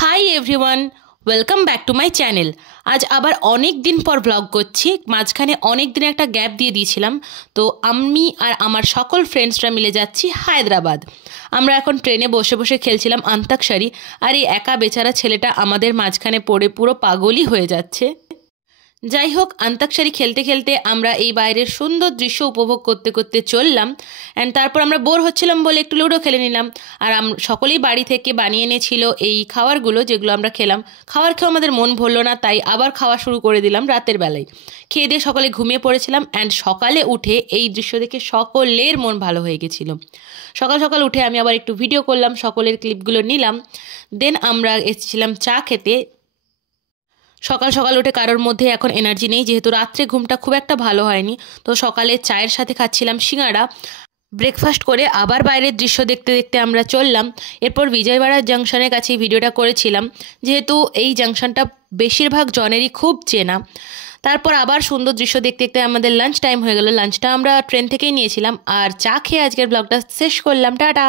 Hi everyone, welcome back to my channel. আজ আবার অনেক দিন পর ব্লগ করছি। মাঝখানে অনেক দিনে একটা গ্যাপ দিয়ে দিয়েছিলাম। তো আমি আর আমার সকল ফ্রেন্ডসরা মিলে যাচ্ছি হায়দ্রাবাদ। আমরা এখন ট্রেনে বসে বসে খেলছিলাম আন্তাক্ষরী, আর এই একা বেচারা ছেলেটা আমাদের মাঝখানে পড়ে পুরো পাগলই হয়ে যাচ্ছে। যাই হোক, অন্তাক্ষরী খেলতে খেলতে আমরা এই বাইরের সুন্দর দৃশ্য উপভোগ করতে করতে চললাম। অ্যান্ড তারপর আমরা বোর হচ্ছিলাম বলে একটু লুডো খেলে নিলাম। আর সকলেই বাড়ি থেকে বানিয়ে এনেছিল এই খাবারগুলো, যেগুলো আমরা খেলাম। খাবার খেয়েও আমাদের মন ভরলো না, তাই আবার খাওয়া শুরু করে দিলাম রাতের বেলায়। খেয়ে দিয়ে সকলে ঘুমিয়ে পড়েছিলাম। অ্যান্ড সকালে উঠে এই দৃশ্য দেখে সকলের মন ভালো হয়ে গেছিলো। সকাল সকাল উঠে আমি আবার একটু ভিডিও করলাম, সকলের ক্লিপগুলো নিলাম। দেন আমরা এসেছিলাম চা খেতে। সকাল সকাল উঠে কারোর মধ্যে এখন এনার্জি নেই, যেহেতু রাত্রে ঘুমটা খুব একটা ভালো হয়নি। তো সকালে চায়ের সাথে খাচ্ছিলাম সিঙ্গাড়া। ব্রেকফাস্ট করে আবার বাইরের দৃশ্য দেখতে দেখতে আমরা চললাম। এরপর বিজয়বাড়া জাংশনের কাছে ভিডিওটা করেছিলাম, যেহেতু এই জাংশনটা বেশিরভাগ জনেরই খুব চেনা। তারপর আবার সুন্দর দৃশ্য দেখতে দেখতে আমাদের লাঞ্চ টাইম হয়ে গেল। লাঞ্চটা আমরা ট্রেন থেকেই নিয়েছিলাম। আর চা খেয়ে আজকের ব্লগটা শেষ করলাম। টাটা।